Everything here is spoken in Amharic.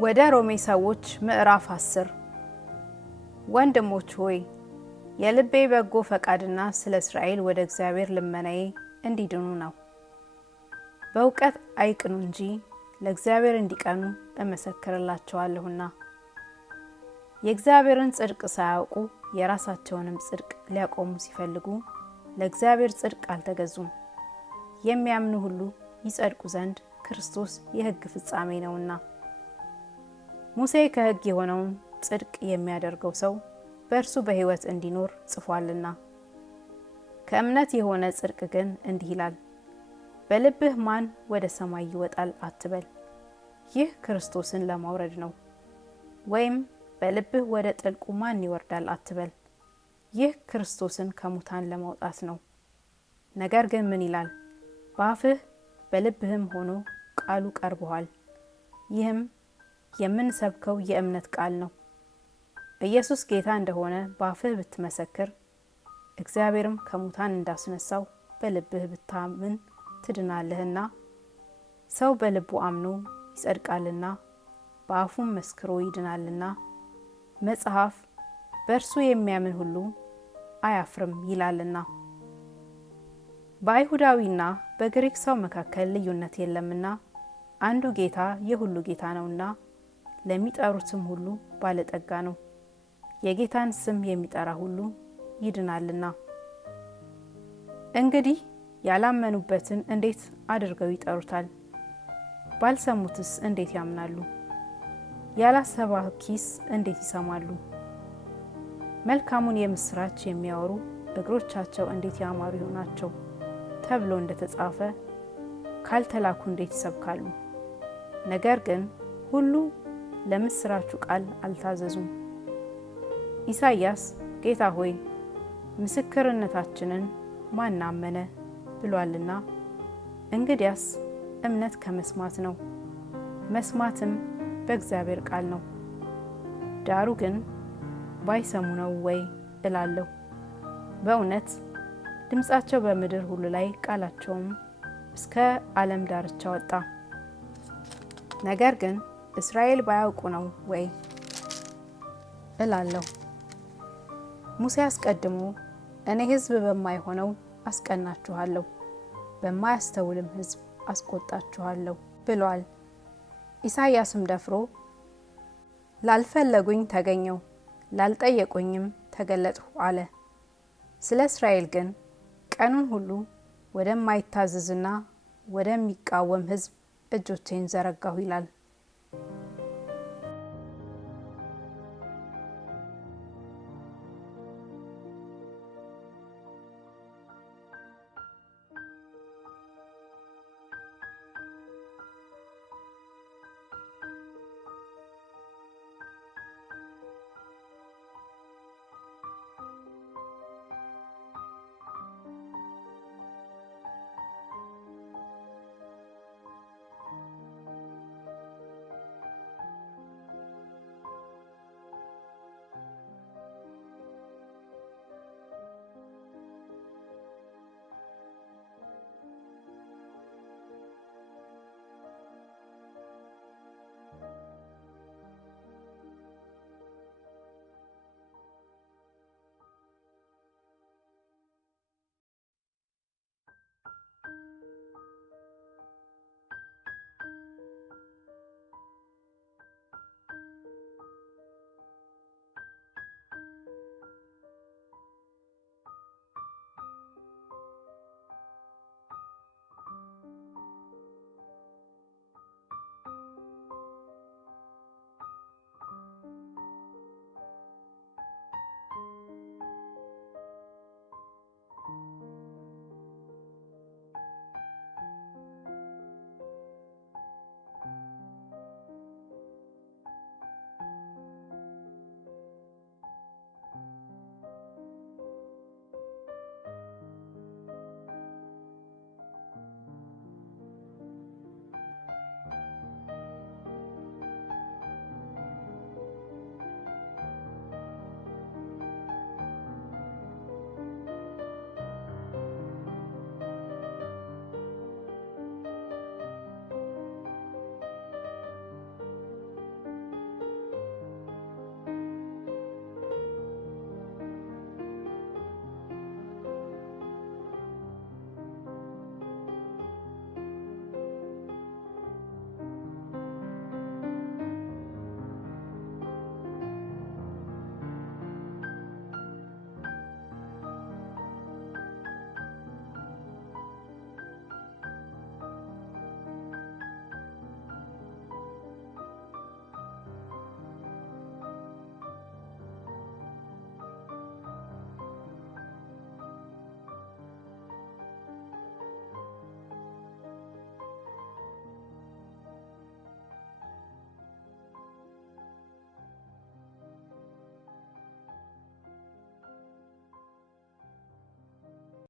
ወደ ሮሜ ሰዎች ምዕራፍ 10 ወንድሞች ሆይ የልቤ በጎ ፈቃድና ስለ እስራኤል ወደ እግዚአብሔር ልመናዬ እንዲድኑ ነው። በእውቀት አይቅኑ እንጂ ለእግዚአብሔር እንዲቀኑ እመሰክርላቸዋለሁና። የእግዚአብሔርን ጽድቅ ሳያውቁ የራሳቸውንም ጽድቅ ሊያቆሙ ሲፈልጉ ለእግዚአብሔር ጽድቅ አልተገዙም። የሚያምኑ ሁሉ ይጸድቁ ዘንድ ክርስቶስ የሕግ ፍጻሜ ነውና። ሙሴ ከሕግ የሆነውን ጽድቅ የሚያደርገው ሰው በእርሱ በሕይወት እንዲኖር ጽፏልና። ከእምነት የሆነ ጽድቅ ግን እንዲህ ይላል፣ በልብህ ማን ወደ ሰማይ ይወጣል አትበል፣ ይህ ክርስቶስን ለማውረድ ነው። ወይም በልብህ ወደ ጥልቁ ማን ይወርዳል አትበል፣ ይህ ክርስቶስን ከሙታን ለማውጣት ነው። ነገር ግን ምን ይላል? በአፍህ በልብህም ሆኖ ቃሉ ቀርቦሃል። ይህም የምንሰብከው የእምነት ቃል ነው። ኢየሱስ ጌታ እንደሆነ በአፍህ ብትመሰክር፣ እግዚአብሔርም ከሙታን እንዳስነሳው በልብህ ብታምን ትድናለህና። ሰው በልቡ አምኖ ይጸድቃልና በአፉም መስክሮ ይድናልና። መጽሐፍ በእርሱ የሚያምን ሁሉ አያፍርም ይላልና። በአይሁዳዊና በግሪክ ሰው መካከል ልዩነት የለምና አንዱ ጌታ የሁሉ ጌታ ነውና ለሚጠሩትም ሁሉ ባለጠጋ ነው። የጌታን ስም የሚጠራ ሁሉ ይድናልና። እንግዲህ ያላመኑበትን እንዴት አድርገው ይጠሩታል? ባልሰሙትስ እንዴት ያምናሉ? ያላሰባኪስ እንዴት ይሰማሉ? መልካሙን የምስራች የሚያወሩ እግሮቻቸው እንዴት ያማሩ ይሆናቸው ተብሎ እንደተጻፈ ካልተላኩ እንዴት ይሰብካሉ? ነገር ግን ሁሉ ለምስራቹ ቃል አልታዘዙም። ኢሳይያስ ጌታ ሆይ ምስክርነታችንን ማን አመነ ብሏልና። እንግዲያስ እምነት ከመስማት ነው፣ መስማትም በእግዚአብሔር ቃል ነው። ዳሩ ግን ባይሰሙ ነው ወይ እላለሁ። በእውነት ድምጻቸው በምድር ሁሉ ላይ ቃላቸውም እስከ ዓለም ዳርቻ ወጣ። ነገር ግን እስራኤል ባያውቁ ነው ወይ እላለሁ። ሙሴ አስቀድሞ እኔ ሕዝብ በማይሆነው አስቀናችኋለሁ፣ በማያስተውልም ሕዝብ አስቆጣችኋለሁ ብሏል። ኢሳይያስም ደፍሮ ላልፈለጉኝ ተገኘው፣ ላልጠየቁኝም ተገለጥሁ አለ። ስለ እስራኤል ግን ቀኑን ሁሉ ወደማይታዘዝና ወደሚቃወም ሕዝብ እጆቼን ዘረጋሁ ይላል።